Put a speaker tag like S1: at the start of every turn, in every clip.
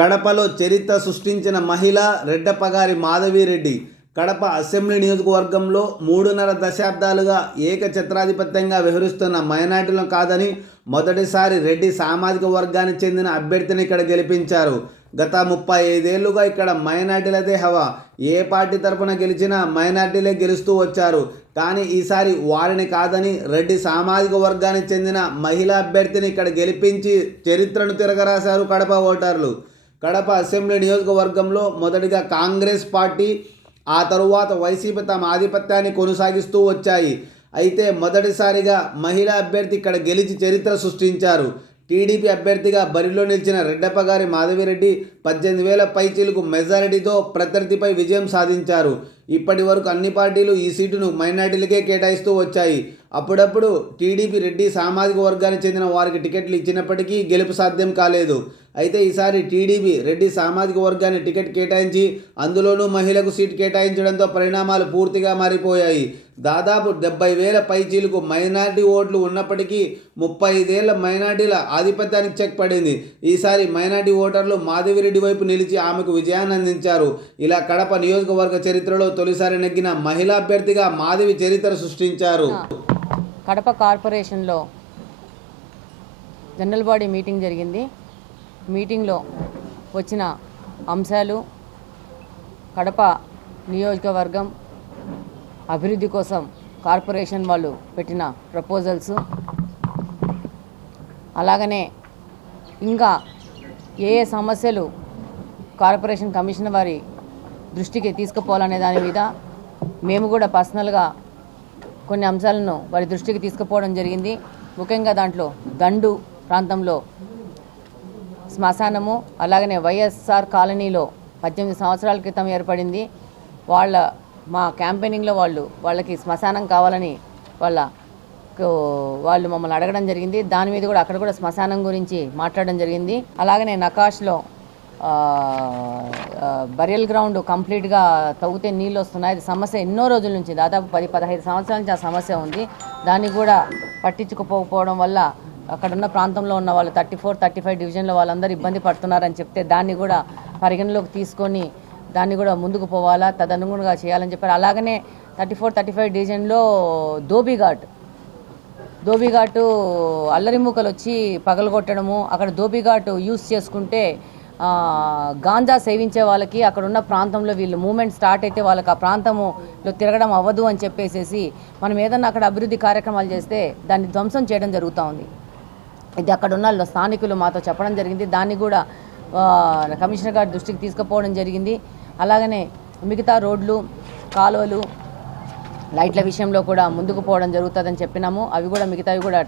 S1: కడపలో చరిత్ర సృష్టించిన మహిళ రెడ్డపగారి మాధవిరెడ్డి కడప అసెంబ్లీ నియోజకవర్గంలో మూడున్నర దశాబ్దాలుగా ఏకఛత్రాధిపత్యంగా వ్యవహరిస్తున్న మైనార్టీలను కాదని మొదటిసారి రెడ్డి సామాజిక వర్గానికి చెందిన అభ్యర్థిని ఇక్కడ గెలిపించారు. గత ముప్పై ఐదేళ్ళుగా ఇక్కడ మైనార్టీలదే హవా. ఏ పార్టీ తరపున గెలిచినా మైనార్టీలే గెలుస్తూ వచ్చారు. కానీ ఈసారి వారిని కాదని రెడ్డి సామాజిక వర్గానికి చెందిన మహిళా అభ్యర్థిని ఇక్కడ గెలిపించి చరిత్రను తిరగరాశారు కడప ఓటర్లు. కడప అసెంబ్లీ నియోజకవర్గంలో మొదటిగా కాంగ్రెస్ పార్టీ ఆ తరువాత వైసీపీ తమ ఆధిపత్యాన్ని కొనసాగిస్తూ వచ్చాయి. అయితే మొదటిసారిగా మహిళా అభ్యర్థి ఇక్కడ గెలిచి చరిత్ర సృష్టించారు. టీడీపీ అభ్యర్థిగా బరిలో నిలిచిన రెడ్డప్ప గారి మాధవిరెడ్డి పద్దెనిమిది వేల పైచీలకు మెజారిటీతో ప్రత్యర్థిపై విజయం సాధించారు. ఇప్పటి వరకు అన్ని పార్టీలు ఈ సీటును మైనార్టీలకే కేటాయిస్తూ వచ్చాయి. అప్పుడప్పుడు టీడీపీ రెడ్డి సామాజిక వర్గానికి చెందిన వారికి టికెట్లు ఇచ్చినప్పటికీ గెలుపు సాధ్యం కాలేదు. అయితే ఈసారి టీడీపీ రెడ్డి సామాజిక వర్గాన్ని టికెట్ కేటాయించి అందులోనూ మహిళకు సీట్ కేటాయించడంతో పరిణామాలు పూర్తిగా మారిపోయాయి. దాదాపు డెబ్బై వేల పైచీలకు మైనార్టీ ఓట్లు ఉన్నప్పటికీ ముప్పై ఐదేళ్ళ మైనార్టీల ఆధిపత్యానికి చెక్ పడింది. ఈసారి మైనార్టీ ఓటర్లు మాధవిరెడ్డి వైపు నిలిచి ఆమెకు విజయాన్ని అందించారు. ఇలా కడప నియోజకవర్గ చరిత్రలో తొలిసారి నెగ్గిన మహిళా అభ్యర్థిగా మాధవి చరిత్ర సృష్టించారు.
S2: కడప కార్పొరేషన్లో జనరల్ బాడీ మీటింగ్ జరిగింది. మీటింగ్లో వచ్చిన అంశాలు కడప నియోజకవర్గం అభివృద్ధి కోసం కార్పొరేషన్ వాళ్ళు పెట్టిన ప్రపోజల్స్. అలాగనే ఇంకా ఏ ఏ సమస్యలు కార్పొరేషన్ కమిషన్ వారి దృష్టికి తీసుకుపోవాలనే దాని మీద మేము కూడా పర్సనల్గా కొన్ని అంశాలను వారి దృష్టికి తీసుకుపోవడం జరిగింది. ముఖ్యంగా దాంట్లో దండు ప్రాంతంలో శ్మశానము అలాగనే వైఎస్ఆర్ కాలనీలో పద్దెనిమిది సంవత్సరాల క్రితం ఏర్పడింది. వాళ్ళ మా క్యాంపెయినింగ్లో వాళ్ళు వాళ్ళకి శ్మశానం కావాలని వాళ్ళ వాళ్ళు మమ్మల్ని అడగడం జరిగింది. దాని మీద కూడా అక్కడ కూడా శ్మశానం గురించి మాట్లాడడం జరిగింది. అలాగనే నకాష్లో బరియల్ గ్రౌండ్ కంప్లీట్గా తవ్వితే నీళ్ళు వస్తున్నాయి. అది సమస్య ఎన్నో రోజుల నుంచి దాదాపు పది పదహైదు సంవత్సరాల నుంచి ఆ సమస్య ఉంది. దాన్ని కూడా పట్టించుకోకపోవడం వల్ల అక్కడ ఉన్న ప్రాంతంలో ఉన్న వాళ్ళు థర్టీ ఫోర్ థర్టీ ఫైవ్ డివిజన్లో వాళ్ళందరూ ఇబ్బంది పడుతున్నారని చెప్తే దాన్ని కూడా పరిగణలోకి తీసుకొని దాన్ని కూడా ముందుకు పోవాలా తదనుగుణంగా చేయాలని చెప్పారు. అలాగనే థర్టీ ఫోర్ థర్టీ ఫైవ్ డివిజన్లో ధోబీఘాట్ ధోబీఘాటు అల్లరిమూకలు వచ్చి పగలగొట్టడము అక్కడ ధోబీఘాటు యూస్ చేసుకుంటే గాంజా సేవించే వాళ్ళకి అక్కడ ఉన్న ప్రాంతంలో వీళ్ళు మూమెంట్ స్టార్ట్ అయితే వాళ్ళకి ఆ ప్రాంతంలో తిరగడం అవ్వదు అని చెప్పేసేసి మనం ఏదన్నా అక్కడ అభివృద్ధి కార్యక్రమాలు చేస్తే దాన్ని ధ్వంసం చేయడం జరుగుతూ ఉంది. ఇది అక్కడ ఉన్న స్థానికులు మాతో చెప్పడం జరిగింది. దాన్ని కూడా కమిషనర్ గారి దృష్టికి తీసుకుపోవడం జరిగింది. అలాగనే మిగతా రోడ్లు కాలువలు లైట్ల విషయంలో కూడా ముందుకు పోవడం జరుగుతుందని చెప్పినాము. అవి కూడా మిగతావి కూడా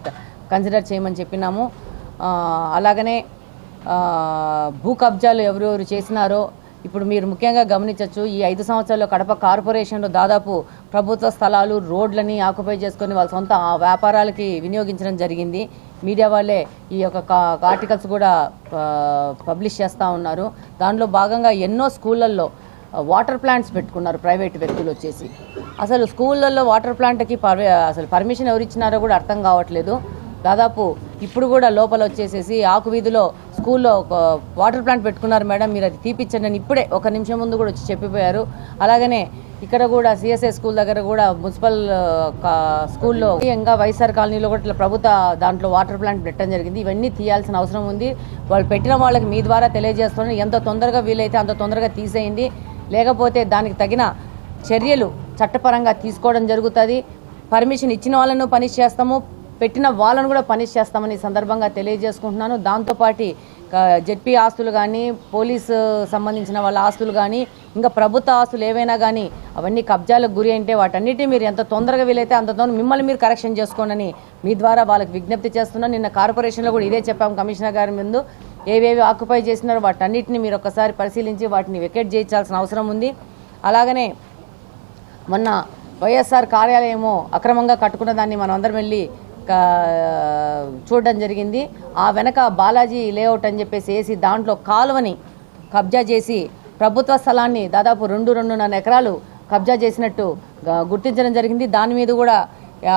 S2: కన్సిడర్ చేయమని చెప్పినాము. అలాగనే భూ కబ్జాలు ఎవరెవరు చేసినారో ఇప్పుడు మీరు ముఖ్యంగా గమనించవచ్చు ఈ ఐదు సంవత్సరాల్లో కడప కార్పొరేషన్లో దాదాపు ప్రభుత్వ స్థలాలు రోడ్లని ఆక్యుపై చేసుకొని వాళ్ళ సొంత ఆ వ్యాపారాలకి వినియోగించడం జరిగింది. మీడియా వాళ్ళే ఈ యొక్క ఆర్టికల్స్ కూడా పబ్లిష్ చేస్తూ ఉన్నారు. దానిలో భాగంగా ఎన్నో స్కూళ్ళల్లో వాటర్ ప్లాంట్స్ పెట్టుకున్నారు ప్రైవేట్ వ్యక్తులు వచ్చేసి. అసలు స్కూళ్ళల్లో వాటర్ ప్లాంట్కి పర్మి అసలు పర్మిషన్ ఎవరు ఇచ్చినారో కూడా అర్థం కావట్లేదు. దాదాపు ఇప్పుడు కూడా లోపల వచ్చేసేసి ఆకు వీధిలో స్కూల్లో ఒక వాటర్ ప్లాంట్ పెట్టుకున్నారు మేడం. మీరు అది తీపిచ్చండి అని ఇప్పుడే ఒక నిమిషం ముందు కూడా వచ్చి చెప్పిపోయారు. అలాగనే ఇక్కడ కూడా సిఎస్ఐ స్కూల్ దగ్గర కూడా మున్సిపల్ స్కూల్లో ఇంకా వైఎస్ఆర్ కాలనీలో కూడా ఇట్లా ప్రభుత్వ దాంట్లో వాటర్ ప్లాంట్ పెట్టడం జరిగింది. ఇవన్నీ తీయాల్సిన అవసరం ఉంది. వాళ్ళు పెట్టిన వాళ్ళకి మీ ద్వారా తెలియజేస్తున్నారు ఎంత తొందరగా వీలైతే అంత తొందరగా తీసేయండి. లేకపోతే దానికి తగిన చర్యలు చట్టపరంగా తీసుకోవడం జరుగుతుంది. పర్మిషన్ ఇచ్చిన వాళ్ళను పని చేస్తాము. పెట్టిన వాళ్ళను కూడా పనిష్ చేస్తామని సందర్భంగా తెలియజేసుకుంటున్నాను. దాంతోపాటు జెడ్పీ ఆస్తులు కానీ పోలీసు సంబంధించిన వాళ్ళ ఆస్తులు కానీ ఇంకా ప్రభుత్వ ఆస్తులు ఏవైనా కానీ అవన్నీ కబ్జాలకు గురి అంటే వాటన్నిటి మీరు ఎంత తొందరగా వీలైతే అంత తొందర మిమ్మల్ని మీరు కరెక్షన్ చేసుకోండి మీ ద్వారా వాళ్ళకి విజ్ఞప్తి చేస్తున్నాను నిన్న కార్పొరేషన్లో కూడా ఇదే చెప్పాము కమిషనర్ గారి ముందు. ఏవేవి ఆక్యుపై చేసినారో వాటన్నిటిని మీరు ఒకసారి పరిశీలించి వాటిని వెకెట్ చేయించాల్సిన అవసరం ఉంది. అలాగనే మొన్న వైఎస్ఆర్ కార్యాలయము అక్రమంగా కట్టుకున్న దాన్ని మనం అందరం వెళ్ళి చూడడం జరిగింది. ఆ వెనక బాలాజీ లేఅవుట్ అని చెప్పేసి వేసి దాంట్లో కాలువని కబ్జా చేసి ప్రభుత్వ స్థలాన్ని దాదాపు రెండు రెండున్నర ఎకరాలు కబ్జా చేసినట్టు గుర్తించడం జరిగింది. దాని మీద కూడా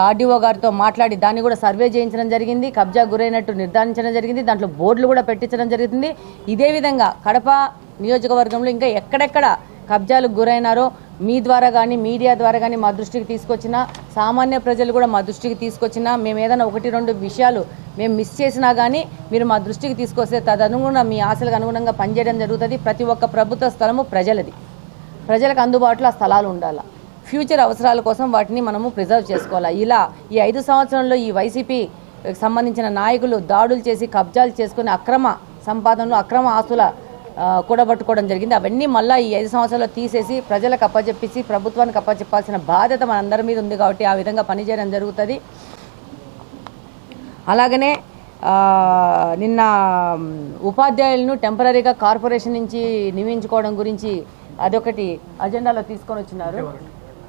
S2: ఆర్డీఓ గారితో మాట్లాడి దాన్ని కూడా సర్వే చేయించడం జరిగింది. కబ్జా గురైనట్టు నిర్ధారించడం జరిగింది. దాంట్లో బోర్డులు కూడా పెట్టించడం జరిగింది. ఇదే విధంగా కడప నియోజకవర్గంలో ఇంకా ఎక్కడెక్కడ కబ్జాలకు గురైనారో మీ ద్వారా కానీ మీడియా ద్వారా కానీ మా దృష్టికి తీసుకొచ్చిన సామాన్య ప్రజలు కూడా మా దృష్టికి తీసుకొచ్చిన మేము ఏదైనా ఒకటి రెండు విషయాలు మేము మిస్ చేసినా కానీ మీరు మా దృష్టికి తీసుకొస్తే తదనుగుణ మీ ఆశలకు అనుగుణంగా పనిచేయడం జరుగుతుంది. ప్రతి ఒక్క ప్రభుత్వ స్థలము ప్రజలది. ప్రజలకు అందుబాటులో ఆ స్థలాలు ఉండాలి. ఫ్యూచర్ అవసరాల కోసం వాటిని మనము ప్రిజర్వ్ చేసుకోవాలి. ఇలా ఈ ఐదు సంవత్సరంలో ఈ వైసీపీ సంబంధించిన నాయకులు దాడులు చేసి కబ్జాలు చేసుకుని అక్రమ సంపాదనలు అక్రమ ఆస్తుల కూడబట్టుకోవడం జరిగింది. అవన్నీ మళ్ళీ ఈ ఐదు సంవత్సరాల్లో తీసేసి ప్రజలకు అప్పచెప్పేసి ప్రభుత్వానికి అప్పచెప్పాల్సిన బాధ్యత మనందరి మీద ఉంది కాబట్టి ఆ విధంగా పనిచేయడం జరుగుతుంది. అలాగనే నిన్న ఉపాధ్యాయులను టెంపరీగా కార్పొరేషన్ నుంచి నియమించుకోవడం గురించి అదొకటి అజెండాలో తీసుకొని వచ్చినారు.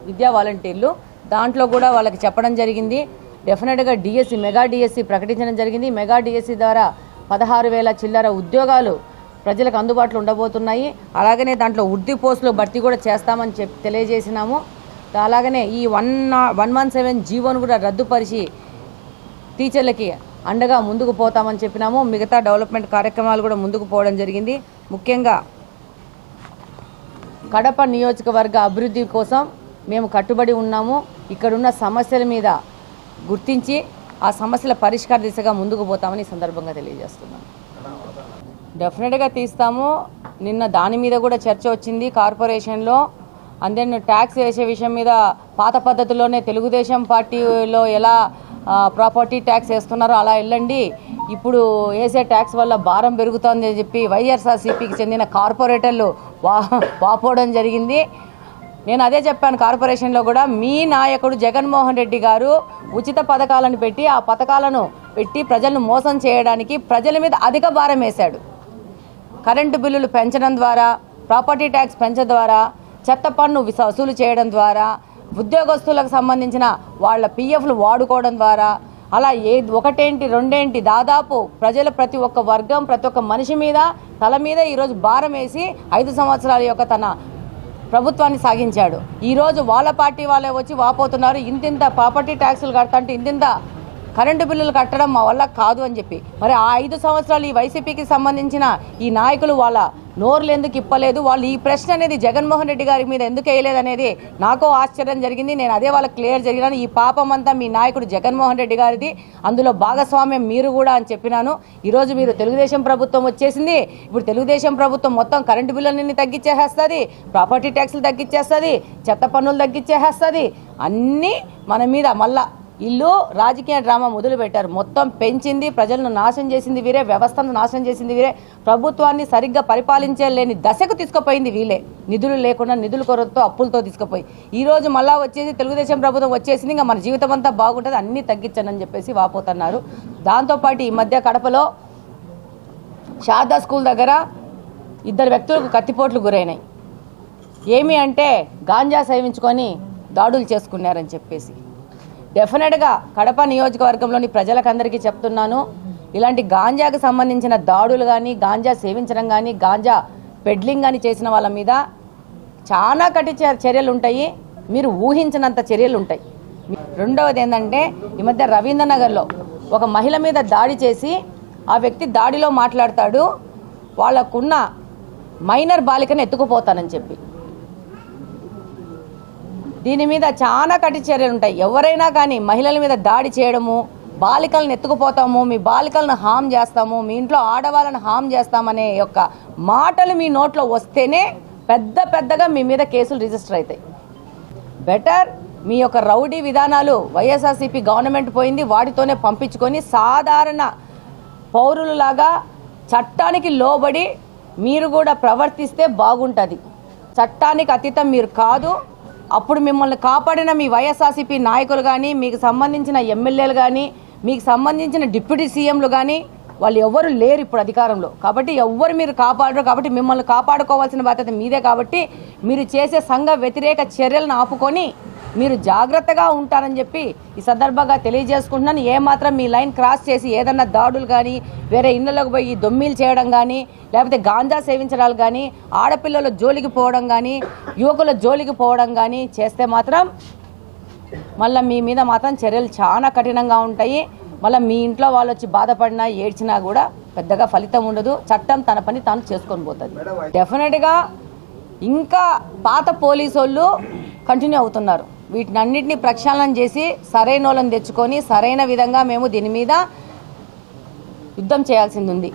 S2: విద్యా వాలంటీర్లు. దాంట్లో కూడా వాళ్ళకి చెప్పడం జరిగింది. డెఫినెట్గా డిఎస్సి మెగా డిఎస్సి ప్రకటించడం జరిగింది. మెగా డిఎస్సి ద్వారా పదహారు వేల చిల్లర ఉద్యోగాలు ప్రజలకు అందుబాటులో ఉండబోతున్నాయి. అలాగనే దాంట్లో వృద్ధి పోస్టులు భర్తీ కూడా చేస్తామని చెప్పి తెలియజేసినాము. అలాగనే ఈ వన్ వన్ వన్ సెవెన్ జీవోను కూడా రద్దుపరిచి టీచర్లకి అండగా ముందుకు పోతామని చెప్పినాము. మిగతా డెవలప్మెంట్ కార్యక్రమాలు కూడా ముందుకు పోవడం జరిగింది. ముఖ్యంగా కడప నియోజకవర్గ అభివృద్ధి కోసం మేము కట్టుబడి ఉన్నాము. ఇక్కడున్న సమస్యల మీద గుర్తించి ఆ సమస్యల పరిష్కార దిశగా ముందుకు పోతామని ఈ సందర్భంగా తెలియజేస్తున్నాను. డెఫినెట్గా తీస్తాము. నిన్న దాని మీద కూడా చర్చ వచ్చింది. కార్పొరేషన్లో అండ్ దెన్ ట్యాక్స్ వేసే విషయం మీద పాత పద్ధతిలోనే తెలుగుదేశం పార్టీలో ఎలా ప్రాపర్టీ ట్యాక్స్ వేస్తున్నారో అలా వెళ్ళండి. ఇప్పుడు వేసే ట్యాక్స్ వల్ల భారం పెరుగుతోంది అని చెప్పి వైఎస్ఆర్సీపీకి చెందిన కార్పొరేటర్లు వా వాపోవడం జరిగింది. నేను అదే చెప్పాను కార్పొరేషన్లో కూడా మీ నాయకుడు జగన్మోహన్ రెడ్డి గారు ఉచిత పథకాలను పెట్టి ఆ పథకాలను పెట్టి ప్రజలను మోసం చేయడానికి ప్రజల మీద అధిక భారం వేశాడు. కరెంటు బిల్లులు పెంచడం ద్వారా ప్రాపర్టీ ట్యాక్స్ పెంచడం ద్వారా చెత్త పన్ను వసూలు చేయడం ద్వారా ఉద్యోగస్తులకు సంబంధించిన వాళ్ళ పిఎఫ్లు వాడుకోవడం ద్వారా అలా ఏ ఒకటేంటి రెండేంటి దాదాపు ప్రజల ప్రతి ఒక్క వర్గం ప్రతి ఒక్క మనిషి మీద తల మీద ఈరోజు భారం వేసి ఐదు సంవత్సరాల యొక్క తన ప్రభుత్వాన్ని సాగించాడు. ఈరోజు వాళ్ళ పార్టీ వాళ్ళే వచ్చి వాపోతున్నారు ఇంతింత ప్రాపర్టీ ట్యాక్సులు కడతాంటే ఇంతింత కరెంటు బిల్లులు కట్టడం మా వల్ల కాదు అని చెప్పి. మరి ఆ ఐదు సంవత్సరాలు ఈ వైసీపీకి సంబంధించిన ఈ నాయకులు వాళ్ళ నోరులు ఎందుకు ఇప్పలేదు? వాళ్ళు ఈ ప్రశ్న అనేది జగన్మోహన్ రెడ్డి గారి మీద ఎందుకు వేయలేదు అనేది నాకు ఆశ్చర్యం జరిగింది. నేను అదే వాళ్ళకి క్లియర్ జరిగినాను. ఈ పాపం అంతా మీ నాయకుడు జగన్మోహన్ రెడ్డి గారిది. అందులో భాగస్వామ్యం మీరు కూడా అని చెప్పినాను. ఈరోజు మీరు తెలుగుదేశం ప్రభుత్వం వచ్చేసింది. ఇప్పుడు తెలుగుదేశం ప్రభుత్వం మొత్తం కరెంటు బిల్లులన్నీ తగ్గించేసేస్తుంది ప్రాపర్టీ ట్యాక్స్లు తగ్గించేస్తుంది చెత్త పన్నులు తగ్గించేసేస్తుంది అన్నీ మన మీద మళ్ళా ఇల్లు రాజకీయ డ్రామా మొదలు పెట్టారు మొత్తం పెంచింది ప్రజలను నాశనం చేసింది వీరే వ్యవస్థను నాశనం చేసింది వీరే. ప్రభుత్వాన్ని సరిగ్గా పరిపాలించలేని దశకు తీసుకుపోయింది వీళ్ళే. నిధులు లేకుండా నిధుల కొరతతో అప్పులతో తీసుకుపోయి. ఈ రోజు మళ్ళా వచ్చేసి తెలుగుదేశం ప్రభుత్వం వచ్చేసింది ఇంకా మన జీవితం అంతా బాగుంటుంది అన్నీ తగ్గించండి అని చెప్పేసి వాపోతున్నారు. దాంతోపాటు ఈ మధ్య కడపలో శారదా స్కూల్ దగ్గర ఇద్దరు వ్యక్తులకు కత్తిపోట్లు గురైనాయి. ఏమి అంటే గాంజా సేవించుకొని దాడులు చేసుకున్నారని చెప్పేసి. డెఫినెట్గా కడప నియోజకవర్గంలోని ప్రజలకందరికీ చెప్తున్నాను. ఇలాంటి గాంజాకు సంబంధించిన దాడులు కానీ గాంజా సేవించడం కానీ గాంజా పెడ్లింగ్ కానీ చేసిన వాళ్ళ మీద చాలా కఠిన చర్యలు ఉంటాయి మీరు ఊహించినంత చర్యలు ఉంటాయి రెండవది ఏంటంటే ఈ మధ్య రవీంద్రనగర్లో ఒక మహిళ మీద దాడి చేసి ఆ వ్యక్తి దాడిలో మాట్లాడతాడు. వాళ్ళకున్న మైనర్ బాలికను ఎత్తుకుపోతానని చెప్పి. దీని మీద చాలా కఠిన చర్యలు ఉంటాయి. ఎవరైనా కానీ మహిళల మీద దాడి చేయడము బాలికలను ఎత్తుకుపోతాము మీ బాలికలను హామ్ చేస్తాము మీ ఇంట్లో ఆడవాళ్ళను హామ్ చేస్తామనే యొక్క మాటలు మీ నోట్లో వస్తేనే పెద్ద పెద్దగా మీ మీద కేసులు రిజిస్టర్ అవుతాయి. బెటర్ మీ యొక్క రౌడీ విధానాలు వైఎస్ఆర్సీపీ గవర్నమెంట్ పోయింది వాటితోనే పంపించుకొని సాధారణ పౌరులలాగా చట్టానికి లోబడి మీరు కూడా ప్రవర్తిస్తే బాగుంటుంది. చట్టానికి అతీతం మీరు కాదు. అప్పుడు మిమ్మల్ని కాపాడిన మీ వైఎస్ఆర్సీపీ నాయకులు కానీ మీకు సంబంధించిన ఎమ్మెల్యేలు కానీ మీకు సంబంధించిన డిప్యూటీ సీఎంలు కానీ వాళ్ళు ఎవ్వరు లేరు ఇప్పుడు అధికారంలో. కాబట్టి ఎవ్వరు మీరు కాపాడరు. కాబట్టి మిమ్మల్ని కాపాడుకోవాల్సిన బాధ్యత మీదే. కాబట్టి మీరు చేసే సంఘ వ్యతిరేక చర్యలను ఆపుకొని మీరు జాగ్రత్తగా ఉంటారని చెప్పి ఈ సందర్భంగా తెలియజేసుకుంటున్నాను. ఏమాత్రం మీ లైన్ క్రాస్ చేసి ఏదన్నా దాడులు కానీ వేరే ఇళ్ళలోకి పోయి దొమ్మిలు చేయడం కానీ లేకపోతే గాంజా సేవించడాలు కానీ ఆడపిల్లల జోలికి పోవడం కానీ యువకుల జోలికి పోవడం కానీ చేస్తే మాత్రం మళ్ళీ మీ మీద మాత్రం చర్యలు చాలా కఠినంగా ఉంటాయి. మళ్ళీ మీ ఇంట్లో వాళ్ళు వచ్చి బాధపడినా ఏడ్చినా కూడా పెద్దగా ఫలితం ఉండదు. చట్టం తన పని తాను చేసుకొని పోతుంది. డెఫినెట్గా ఇంకా పాత పోలీసు వాళ్ళు కంటిన్యూ అవుతున్నారు. వీటిని అన్నింటినీ ప్రక్షాళన చేసి సరైన వాళ్ళని తెచ్చుకొని సరైన విధంగా మేము దీని మీద యుద్ధం చేయాల్సింది ఉంది